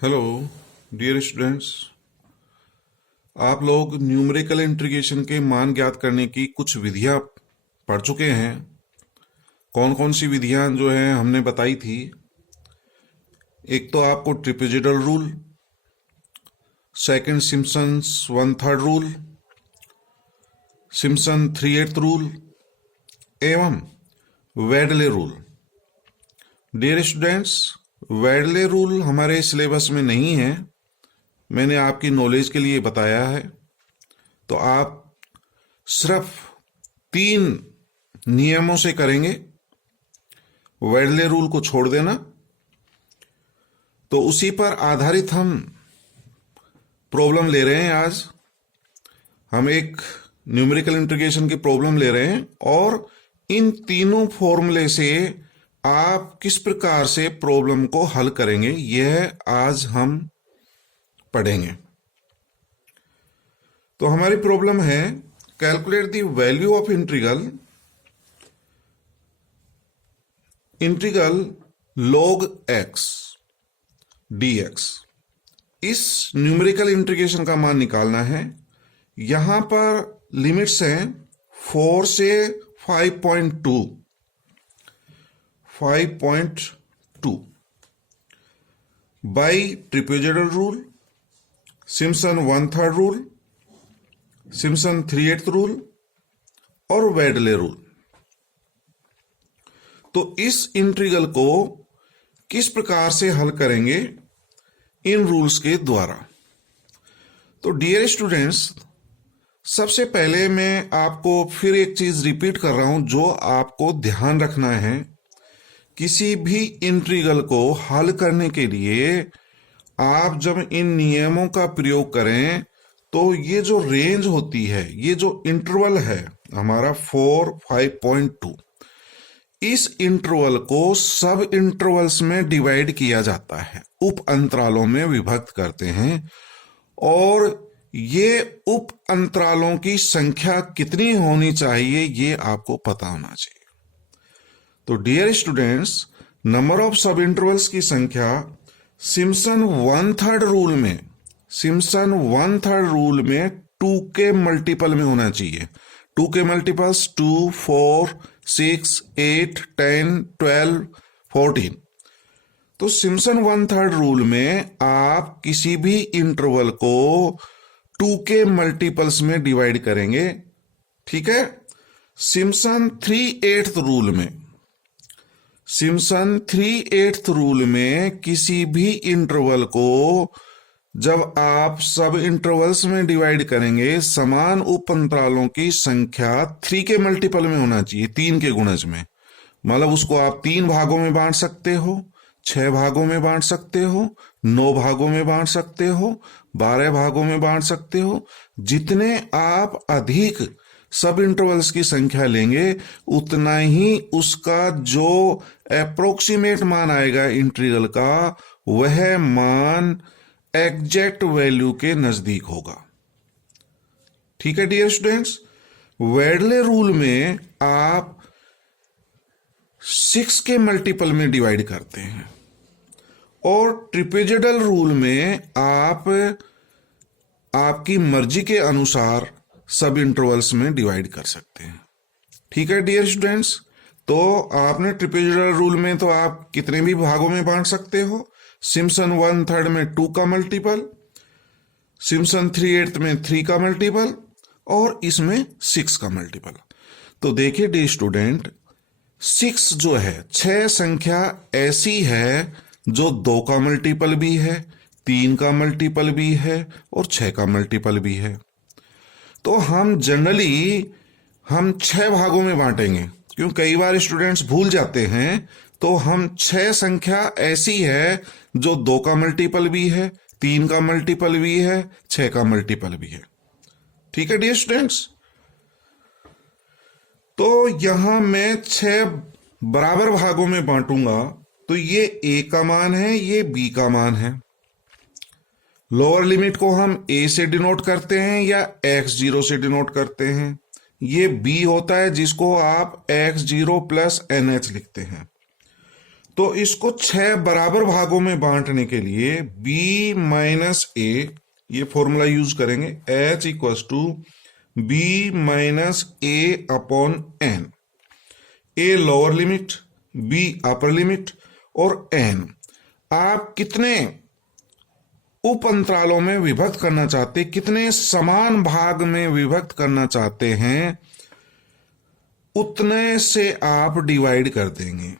Hello dear students, आप लोग numerical integration के मान ज्ञात करने की कुछ विधियां पढ़ चुके हैं। कौन कौन सी विधियां जो हैं हमने बताई थी। एक तो आपको trapezoidal rule, second Simpson's 1/3 rule, Simpson 3/8 rule एवं Weddle rule. Dear students, Weddle rule हमारे सिलेबस में नहीं है, मैंने आपकी नॉलेज के लिए बताया है। तो आप सिर्फ 3 नियमों से करेंगे, वेडले रूल को छोड़ देना। तो उसी पर आधारित हम प्रॉब्लम ले रहे हैं। आज हम एक न्यूमेरिकल इंटीग्रेशन की प्रॉब्लम ले रहे हैं और इन तीनों फॉर्मूले से आप किस प्रकार से प्रॉब्लम को हल करेंगे, यह आज हम पढ़ेंगे। तो हमारी प्रॉब्लम है calculate the value of integral log x dx। इस न्यूमेरिकल इंटीग्रेशन का मान निकालना है। यहां पर लिमिट्स हैं 4 से 5.2 by trapezoidal rule, Simpson 1/3 rule, Simpson 3/8 rule और वेडले रूल। तो इस इंटीग्रल को किस प्रकार से हल करेंगे इन रूल्स के द्वारा। तो डियर स्टूडेंट्स, सबसे पहले मैं आपको फिर एक चीज रिपीट कर रहा हूं जो आपको ध्यान रखना है। किसी भी इंटीग्रल को हल करने के लिए आप जब इन नियमों का प्रयोग करें तो ये जो रेंज होती है, ये जो इंटरवल है हमारा 4, 5.2, इस इंटरवल को सब इंटरवल्स में डिवाइड किया जाता है, उप अंतरालों में विभक्त करते हैं। और ये उप अंतरालों की संख्या कितनी होनी चाहिए ये आपको पता होना चाहिए। तो डियर स्टूडेंट्स, नंबर ऑफ सब इंटरवल्स की संख्या सिम्पसन 1/3 रूल में 2 के मल्टीपल में होना चाहिए। 2 के मल्टीपल्स 2, 4, 6, 8, 10, 12, 14। तो सिम्पसन 1/3 रूल में आप किसी भी इंटरवल को 2 के मल्टीपल्स में डिवाइड करेंगे, ठीक है। सिम्पसन 3/8 रूल में किसी भी इंटरवल को जब आप सब इंटरवल्स में डिवाइड करेंगे, समान उप अंतरालों की संख्या 3 के मल्टीपल में होना चाहिए, 3 के गुणज में। मतलब उसको आप 3 भागों में बांट सकते हो, 6 भागों में बांट सकते हो, 9 भागों में बांट सकते हो, 12 भागों में बांट सकते हो। जितने आप अधिक सब इंटरवल्स की संख्या लेंगे उतना ही उसका जो अप्रोक्सीमेट मान आएगा इंटीग्रल का, वह मान एग्जैक्ट वैल्यू के नजदीक होगा। ठीक है डियर स्टूडेंट्स। वेडले रूल में आप 6 के मल्टीपल में डिवाइड करते हैं और ट्रिपेजिडल रूल में आप आपकी मर्जी के अनुसार सब इंटरवल्स में डिवाइड कर सकते हैं। ठीक है डियर स्टूडेंट्स। तो आपने ट्रिपेजिडल रूल में तो आप कितने भी भागों में बांट सकते हो। सिम्पसन 1/3 में 2 का मल्टीपल, सिम्पसन 3/8 में 3 का मल्टीपल और इसमें 6 का मल्टीपल। तो देखिए डियर स्टूडेंट, 6 जो है, 6 संख्या ऐसी है जो 2 का मल्टीपल भी है, 3 का मल्टीपल भी है और 6 का मल्टीपल भी है। तो हम जनरली 6 भागों में बांटेंगे, क्यों कई बार स्टूडेंट्स भूल जाते हैं। तो हम 6 संख्या ऐसी है जो 2 का मल्टीपल भी है, 3 का मल्टीपल भी है, 6 का मल्टीपल भी है। ठीक है डियर स्टूडेंट्स। तो यहां मैं 6 बराबर भागों में बांटूंगा। तो ये ए का मान है, ये बी का मान है। लोअर लिमिट को हम a से डिनोट करते हैं या x0 से डिनोट करते हैं। ये b होता है जिसको आप x0 प्लस nh लिखते हैं। तो इसको 6 बराबर भागों में बांटने के लिए b माइनस ए, ये फॉर्मूला यूज करेंगे, h equals to b minus a upon n. A lower limit, b upper limit और एन आप कितने उप अंतरालों में विभक्त करना चाहते, कितने समान भाग में विभक्त करना चाहते हैं, उतने से आप डिवाइड कर देंगे।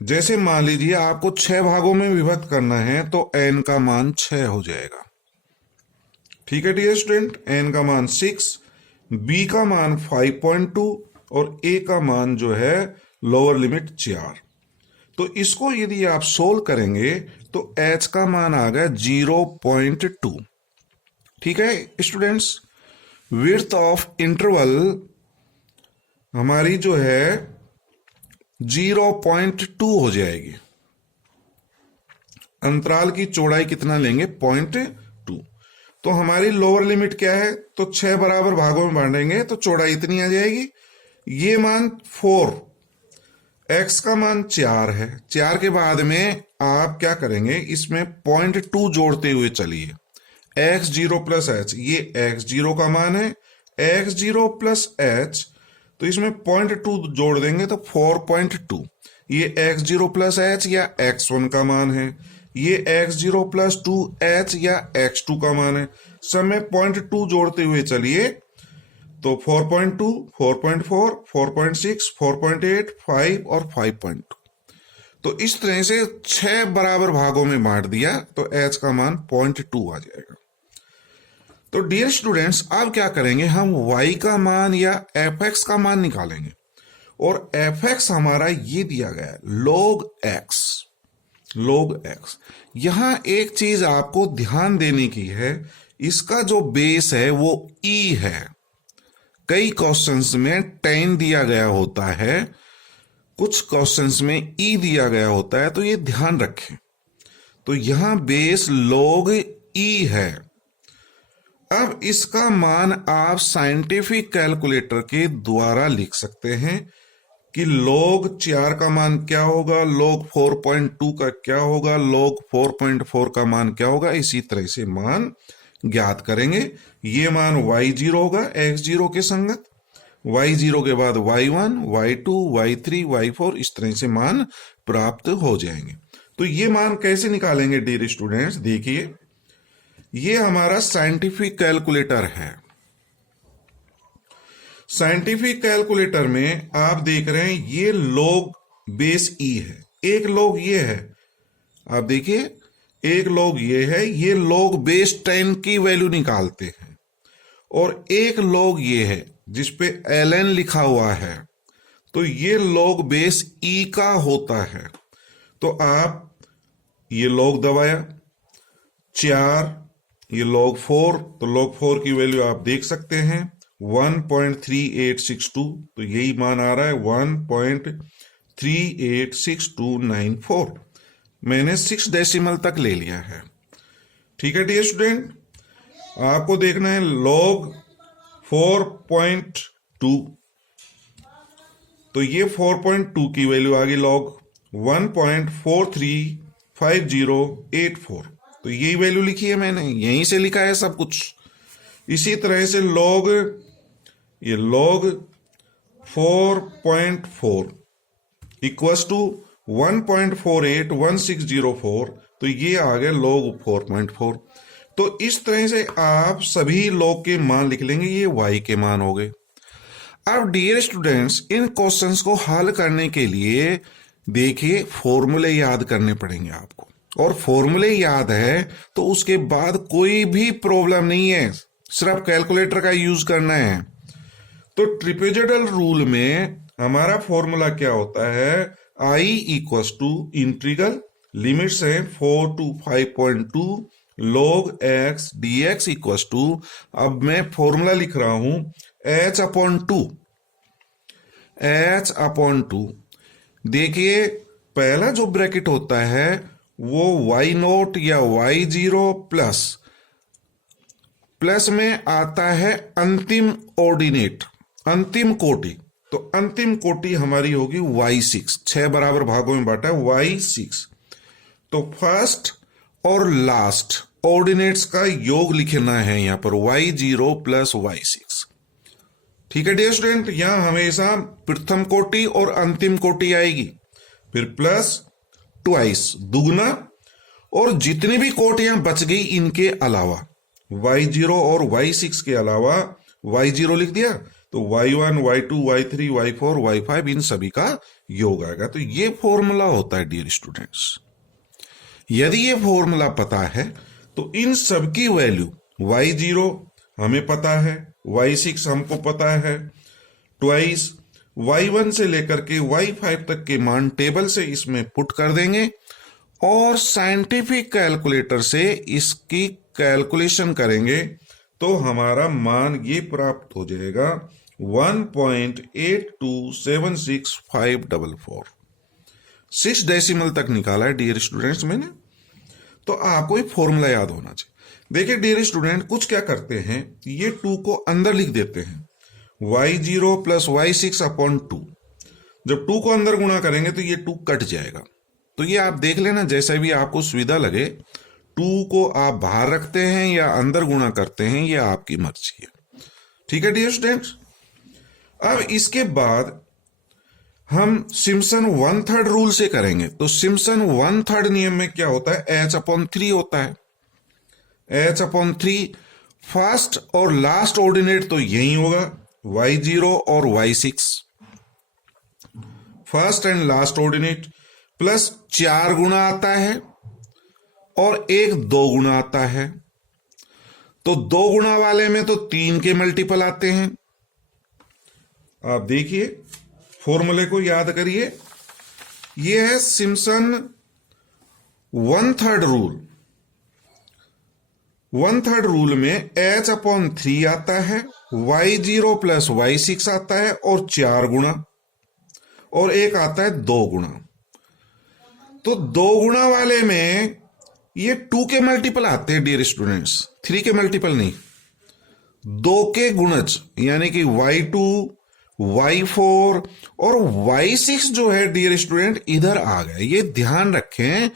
जैसे मान लीजिए आपको 6 भागों में विभक्त करना है तो n का मान 6 हो जाएगा। ठीक है डियर स्टूडेंट, n का मान 6, b का मान 5.2 और a का मान जो है लोअर लिमिट 4। तो इसको यदि आप सोल्व करेंगे तो h का मान आ गया 0.2। ठीक है स्टूडेंट्स, विड्थ ऑफ इंटरवल हमारी जो है 0.2 हो जाएगी। अंतराल की चौड़ाई कितना लेंगे, 0.2। तो हमारी लोअर लिमिट क्या है, तो 6 बराबर भागों में बांटेंगे तो चौड़ाई इतनी आ जाएगी। ये मान 4, x का मान 4 है। 4 के बाद में आप क्या करेंगे, इसमें 0.2 जोड़ते हुए चलिए, x0 प्लस h, ये x0 का मान है, x0 प्लस h, तो इसमें 0.2 जोड़ देंगे तो 4.2। ये x0 प्लस h या x1 का मान है, ये x0 प्लस 2h या x2 का मान है। सब में 0.2 जोड़ते हुए चलिए तो 4.2, 4.4, 4.6, 4.8, 5 और 5.2। तो इस तरह से 6 बराबर भागों में बांट दिया तो h का मान 0.2 आ जाएगा। तो डियर स्टूडेंट्स, अब क्या करेंगे, हम y का मान या fx का मान निकालेंगे। और fx हमारा ये दिया गया है log x, log x। यहां एक चीज आपको ध्यान देने की है, इसका जो बेस है वो e है। कई क्वेश्चंस में 10 दिया गया होता है, कुछ क्वेश्चंस में e दिया गया होता है, तो ये ध्यान रखें। तो यहां बेस log e है। अब इसका मान आप साइंटिफिक कैलकुलेटर के द्वारा लिख सकते हैं कि log 4 का मान क्या होगा, log 4.2 का क्या होगा, log 4.4 का मान क्या होगा। इसी तरह से मान ज्ञात करेंगे। ये मान y0 होगा x0 के संगत, y0 के बाद y1, y2, y3, y4, इस तरह से मान प्राप्त हो जाएंगे। तो ये मान कैसे निकालेंगे डियर स्टूडेंट्स, देखिए ये हमारा साइंटिफिक कैलकुलेटर है। साइंटिफिक कैलकुलेटर में आप देख रहे हैं ये log बेस e है, एक log ये है, आप देखिए एक log ये है, ये log बेस 10 की वैल्यू निकालते हैं। और एक log ये है जिसपे ln लिखा हुआ है, तो ये log बेस e का होता है। तो आप ये log दबाया 4, ये log 4, तो log 4 की वैल्यू आप देख सकते हैं 1.3862, तो यही मान आ रहा है 1.386294। मैंने 6 डेसिमल तक ले लिया है। ठीक है डियर स्टूडेंट, आपको देखना है log 4.2, तो ये 4.2 की वैल्यू आ गई log 1.435084, तो यही वैल्यू लिखी है मैंने, यहीं से लिखा है सब कुछ। इसी तरह से log 4.4 इक्वल्स टू 1.481604, तो ये आ गया log 4.4। तो इस तरह से आप सभी log के मान लिख लेंगे, ये y के मान हो गए। अब डियर स्टूडेंट्स, इन क्वेश्चंस को हल करने के लिए देखिए फॉर्मूले याद करने पड़ेंगे आपको, और फॉर्मूले याद है तो उसके बाद कोई भी प्रॉब्लम नहीं है, सिर्फ कैलकुलेटर का यूज करना है। तो ट्रिपेजोइडल रूल में हमारा फॉर्मूला क्या होता है, i equals to integral, limits है 4 to 5.2 log x dx equals to, अब मैं फॉर्मूला लिख रहा हूं h/2। देखिए पहला जो ब्रैकेट होता है वो y0 या y0 प्लस में आता है अंतिम ऑर्डिनेट, अंतिम कोटि, तो अंतिम कोटि हमारी होगी y6, 6 बराबर भागों में बांटा है y6। तो फर्स्ट और लास्ट ऑर्डिनेट्स का योग लिखना है यहां पर y0 प्लस y6। ठीक है डियर स्टूडेंट, यहां हमेशा प्रथम कोटि और अंतिम कोटि आएगी, फिर प्लस ट्वाइस दुगना, और जितनी भी कोटियां बच गई इनके अलावा y0 और y6 के अलावा y0 लिख दिया, तो y1, y2, y3, y4, y5 इन सभी का योग आएगा। तो ये फॉर्मूला होता है डियर स्टूडेंट्स। यदि ये फॉर्मूला पता है तो इन सब की वैल्यू y0 हमें पता है, y6 हमको पता है, ट्वाइस y1 से लेकर के y5 तक के मान टेबल से इसमें पुट कर देंगे और साइंटिफिक कैलकुलेटर से इसकी कैलकुलेशन करेंगे तो हमारा मान ये प्राप्त हो जाएगा 1.8276544। 6 डेसिमल तक निकाला है डियर स्टूडेंट्स मैंने। तो आपको एक फॉर्मूला याद होना चाहिए। देखिए डियर स्टूडेंट, कुछ क्या करते हैं, ये 2 को अंदर लिख देते हैं, y0 प्लस y6 अपॉन 2। जब 2 को अंदर गुणा करेंगे तो ये 2 कट जाएगा। तो ये आप देख लेना, जैसा भी आपको सुविधा लगे, 2 को आप बाहर रखते हैं या अंदर गुणा करते हैं, ये आपकी मर्जी है। ठीक है डियर स्टूडेंट्स। अब इसके बाद हम सिम्पसन 1/3 रूल से करेंगे। तो सिम्पसन 1/3 नियम में क्या होता है, h/3 होता है। h/3 फर्स्ट और लास्ट ऑर्डिनेट तो यही होगा, y0 और y6 first and last ordinate, plus 4 गुना आता है और 1 2 गुना आता है। तो 2 गुना वाले में तो 3 के मल्टीपल आते हैं। आप देखिए फॉर्मूले को याद करिए, यह है सिम्पसन 1/3 रूल। 1/3 रूल में h/3 आता है, y0 प्लस y6 आता है और 4 गुना, और 1 आता है 2 गुना। तो 2 गुना वाले में ये 2 के मल्टीपल आते हैं डियर स्टूडेंट्स, 3 के मल्टीपल नहीं। 2 के गुणज यानी कि y2, y4 और y6 जो है डियर स्टूडेंट इधर आ गए। ये ध्यान रखें,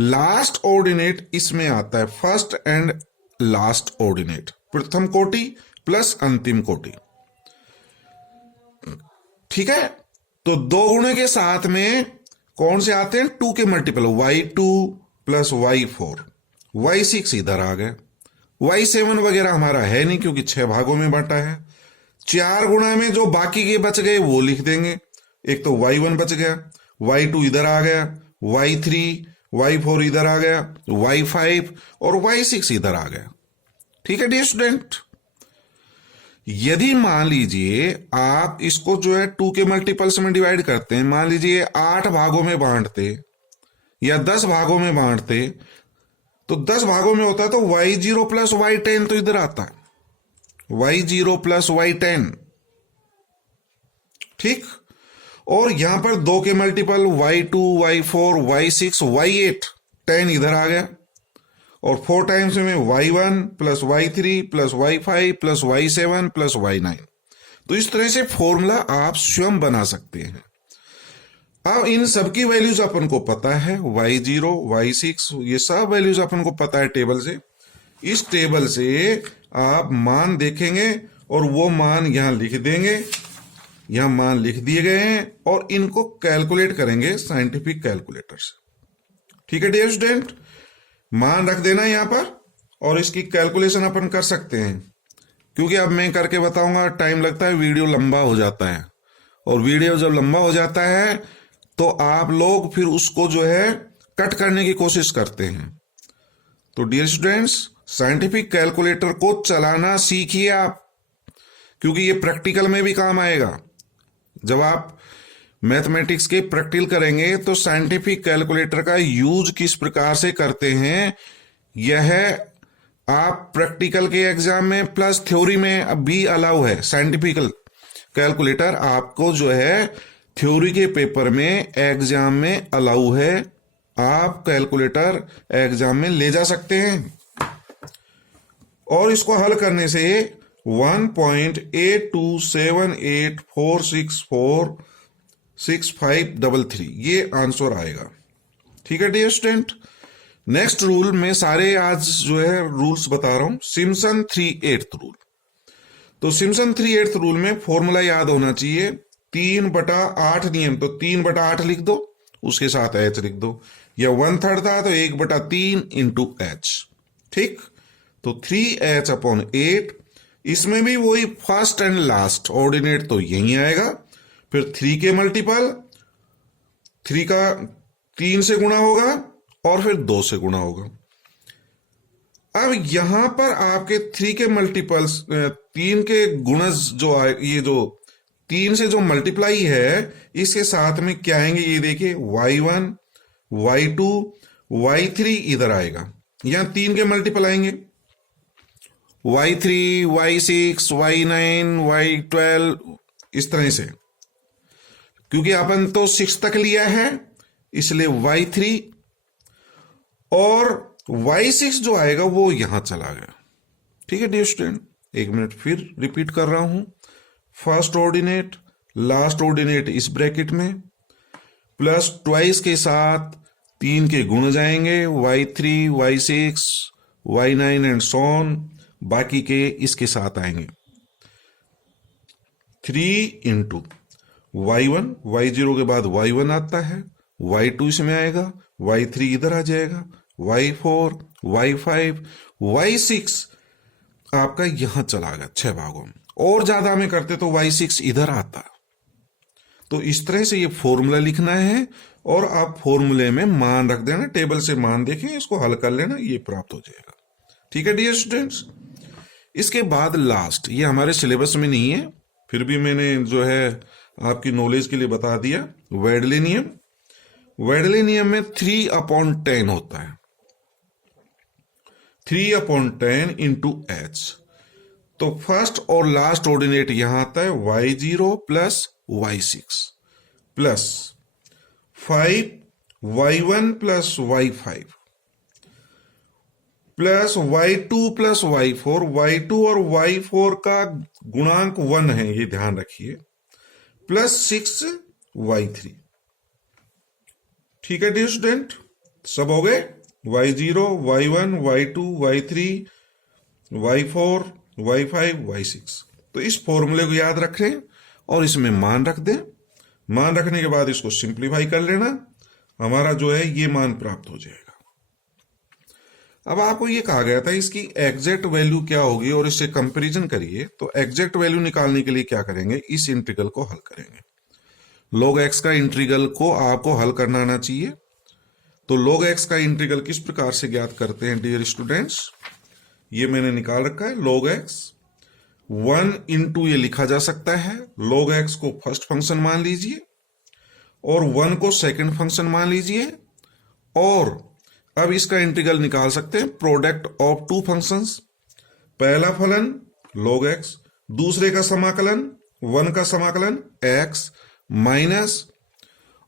लास्ट ऑर्डिनेट इसमें आता है, फर्स्ट एंड लास्ट ऑर्डिनेट, प्रथम कोटि प्लस अंतिम कोटि। ठीक है, तो 2 गुणे के साथ में कौन से आते हैं, 2 के multiple, y2 plus y4, y6 इधर आ गए, y7 वगैरह हमारा है नहीं क्योंकि 6 भागों में बांटा है। 4 गुणा में जो बाकी के बच गए वो लिख देंगे। एक तो y1 बच गया, y2 इधर आ गया, y3, y4 इधर आ गया, y5 और y6 इधर आ गया। ठीक है डियर स्टूडेंट। यदि मान लीजिए आप इसको जो है 2 के मल्टीपल्स में डिवाइड करते हैं, मान लीजिए 8 भागों में बांटते या 10 भागों में बांटते, तो 10 भागों में होता है तो y0 प्लस y10 तो इधर आता है, y0 प्लस y10। ठीक, और यहां पर 2 के multiple y2, y4, y6, y8, 10 इधर आ गया, और 4 टाइम्स में y1 plus y3 plus y5 plus y7 plus y9। तो इस तरह से फॉर्मूला आप स्वयं बना सकते हैं। अब इन सबकी वैल्यूज अपन को पता है, y0, y6, ये सब वैल्यूज अपन को पता है टेबल से। इस टेबल से आप मान देखेंगे और वो मान यहां लिख देंगे, यहां मान लिख दिए गए हैं, और इनको कैलकुलेट करेंगे साइंटिफिक कैलकुलेटर से। ठीक है डियर स्टूडेंट, मान रख देना यहां पर और इसकी कैलकुलेशन अपन कर सकते हैं। क्योंकि अब मैं करके बताऊंगा, टाइम लगता है, वीडियो लंबा हो जाता है, और वीडियो जब लंबा हो जाता है तो आप लोग फिर उसको जो है कट करने की कोशिश करते हैं। तो डियर स्टूडेंट्स, साइंटिफिक कैलकुलेटर को चलाना सीखिए आप, क्योंकि ये प्रैक्टिकल में भी काम आएगा। जब आप मैथमेटिक्स के प्रैक्टिकल करेंगे तो साइंटिफिक कैलकुलेटर का यूज किस प्रकार से करते हैं, यह आप प्रैक्टिकल के एग्जाम में प्लस थ्योरी में भी अलाउ है। साइंटिफिक कैलकुलेटर आपको जो है थ्योरी के पेपर में एग्जाम में अलाउ है, आप कैलकुलेटर एग्जाम में ले जा सकते हैं। और इसको हल करने से 1.8278464653 ये आंसर आएगा। ठीक है डियर स्टूडेंट। नेक्स्ट रूल में सारे आज जो है रूल्स बता रहा हूं। Simpson 3/8 rule. तो सिम्पसन 3/8 रूल में फॉर्मूला याद होना चाहिए 3/8 नियम। तो 3/8 लिख दो, उसके साथ एच लिख दो, या 1/3 था तो 1/3 इंटू एच। ठीक, तो 3h/8। इसमें भी वही फर्स्ट एंड लास्ट ऑर्डिनेट तो यही आएगा। फिर 3 के मल्टीपल 3 का 3 से गुणा होगा और फिर 2 से गुणा होगा। अब यहां पर आपके 3 के मल्टीपल्स 3 के गुणज जो ये जो 3 से जो मल्टीप्लाई है इसके साथ में क्या आएंगे ये देखिए, y1 y2 y3 इधर आएगा। यहां 3 के मल्टीपल आएंगे y3 y6 y9 y12 इस तरह से, क्योंकि अपन तो 6 तक लिया है इसलिए y3 और y6 जो आएगा वो यहां चला गया। ठीक है डियर स्टूडेंट, एक मिनट फिर रिपीट कर रहा हूं। फर्स्ट ऑर्डिनेट लास्ट ऑर्डिनेट इस ब्रैकेट में, प्लस ट्वाइस के साथ 3 के गुण जाएंगे y3 y6 y9 and so on, बाकी के इसके साथ आएंगे 3 इंटू y1 y0 के बाद y1 आता है, y2 इसमें आएगा, y3 इधर आ जाएगा, y4 y5 y6 आपका यहां चला गया 6 भागों में। और ज्यादा में करते तो y6 इधर आता। तो इस तरह से ये फॉर्मूला लिखना है और आप फॉर्मूले में मान रख देना, टेबल से मान देखें, इसको हल कर लेना, ये प्राप्त हो जाएगा। ठीक है डियर स्टूडेंट्स। इसके बाद लास्ट, ये हमारे सिलेबस में नहीं है, फिर भी मैंने जो है आपकी नॉलेज के लिए बता दिया, वेडले नियम। वेडले नियम में 3/10 होता है, 3/10 इंटू एच। तो फर्स्ट और लास्ट ऑर्डिनेट यहां आता है y0 plus y6 plus 5 y1 plus y5 plus y2 plus y4। y2 और y4 का गुणांक 1 है, ये ध्यान रखिए, प्लस 6 y3। ठीक है डियर स्टूडेंट, सब हो गए, y0 y1 y2 y3 y4 y5 y6। तो इस फॉर्मूले को याद रखें और इसमें मान रख दें। मान रखने के बाद इसको सिंप्लीफाई कर लेना, हमारा जो है ये मान प्राप्त हो जाएगा। अब आपको ये कहा गया था इसकी एग्जैक्ट वैल्यू क्या होगी और इससे कंपैरिजन करिए। तो एग्जैक्ट वैल्यू निकालने के लिए क्या करेंगे, इस इंटीग्रल को हल करेंगे। log x का इंटीग्रल को आपको हल करना आना चाहिए। तो log x का इंटीग्रल किस प्रकार से ज्ञात करते हैं डियर स्टूडेंट्स, ये मैंने निकाल रखा है। log x 1 इंटू ये लिखा जा सकता है, log x को फर्स्ट फंक्शन मान लीजिए और 1 को सेकंड फंक्शन मान लीजिए, और अब इसका इंटीग्रल निकाल सकते हैं प्रोडक्ट ऑफ 2 फंक्शंस। पहला फलन log x, दूसरे का समाकलन 1 का समाकलन x माइनस,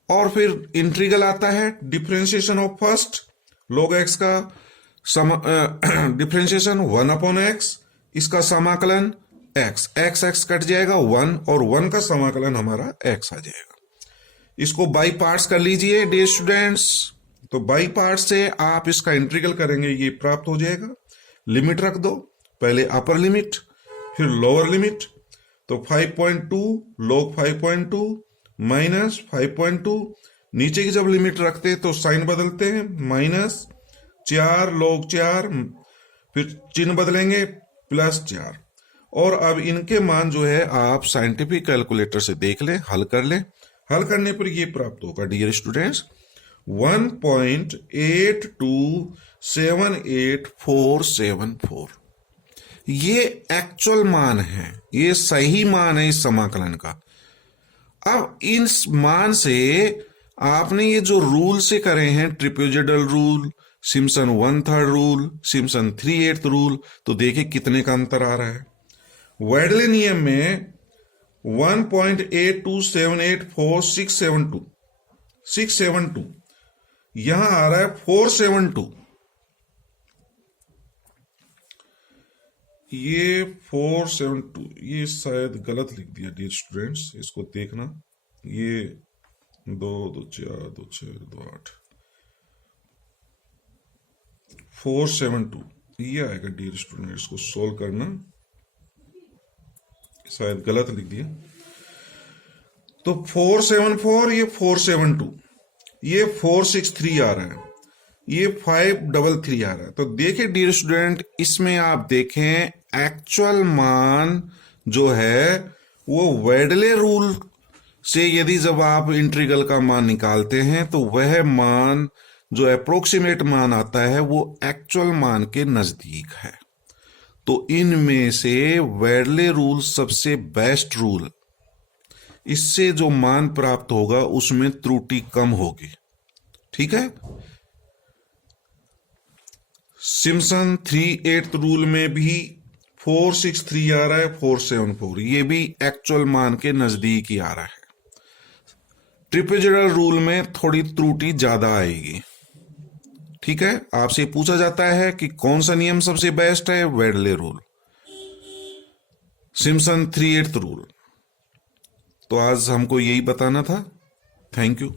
और फिर इंटीग्रल आता है differentiation of first log x का डिफरेंशिएशन 1/x, इसका समाकलन x, x कट जाएगा 1 और 1 का समाकलन हमारा x आ जाएगा। इसको बाई पार्ट्स कर लीजिए डियर स्टूडेंट्स। तो बाई पार्ट से आप इसका इंटीग्रल करेंगे, ये प्राप्त हो जाएगा। लिमिट रख दो, पहले अपर लिमिट फिर लोअर लिमिट। तो 5.2 log 5.2 माइनस 5.2, नीचे की जब लिमिट रखते हैं तो साइन बदलते हैं, माइनस 4 log 4, फिर चिन्ह बदलेंगे प्लस 4। और अब इनके मान जो है आप साइंटिफिक कैलकुलेटर से देख लें, हल कर लें। हल करने पर ये प्राप्त होगा डियर स्टूडेंट्स 1.827847 ये एक्चुअल मान है, ये सही मान है इस समाकलन का। अब इस मान से आपने ये जो रूल से करे हैं, trapezoidal rule, Simpson 1/3 rule, Simpson 3/8 rule, तो देखिए कितने का अंतर आ रहा है। वेडले नियम में 1.82784 यहां आ रहा है 472। ये 472 ये शायद गलत लिख दिया डियर स्टूडेंट्स, इसको देखना। ये 2 2 4 2 6 2 8 472 ये आएगा डियर स्टूडेंट, इसको सोल्व करना, शायद गलत लिख दिया। तो 474 ये 472 ये 463 आ रहा है, ये 533 आ रहा है। तो देखिए डियर स्टूडेंट, इसमें आप देखें एक्चुअल मान जो है वो वेडले रूल से यदि जब आप इंटीग्रल का मान निकालते हैं तो वह मान जो अप्रोक्सीमेट मान आता है वो एक्चुअल मान के नजदीक है। तो इनमें से वेडले रूल सबसे बेस्ट रूल, इससे जो मान प्राप्त होगा उसमें त्रुटि कम होगी। ठीक है। सिम्पसन 3/8 रूल में भी 463 आ रहा है, 474 ये भी एक्चुअल मान के नजदीक ही आ रहा है। ट्रिपेजोइडल रूल में थोड़ी त्रुटि ज्यादा आएगी। ठीक है। आपसे पूछा जाता है कि कौन सा नियम सबसे बेस्ट है, वेडले रूल, सिम्पसन 3/8 रूल। तो आज हमको यही बताना था। Thank you.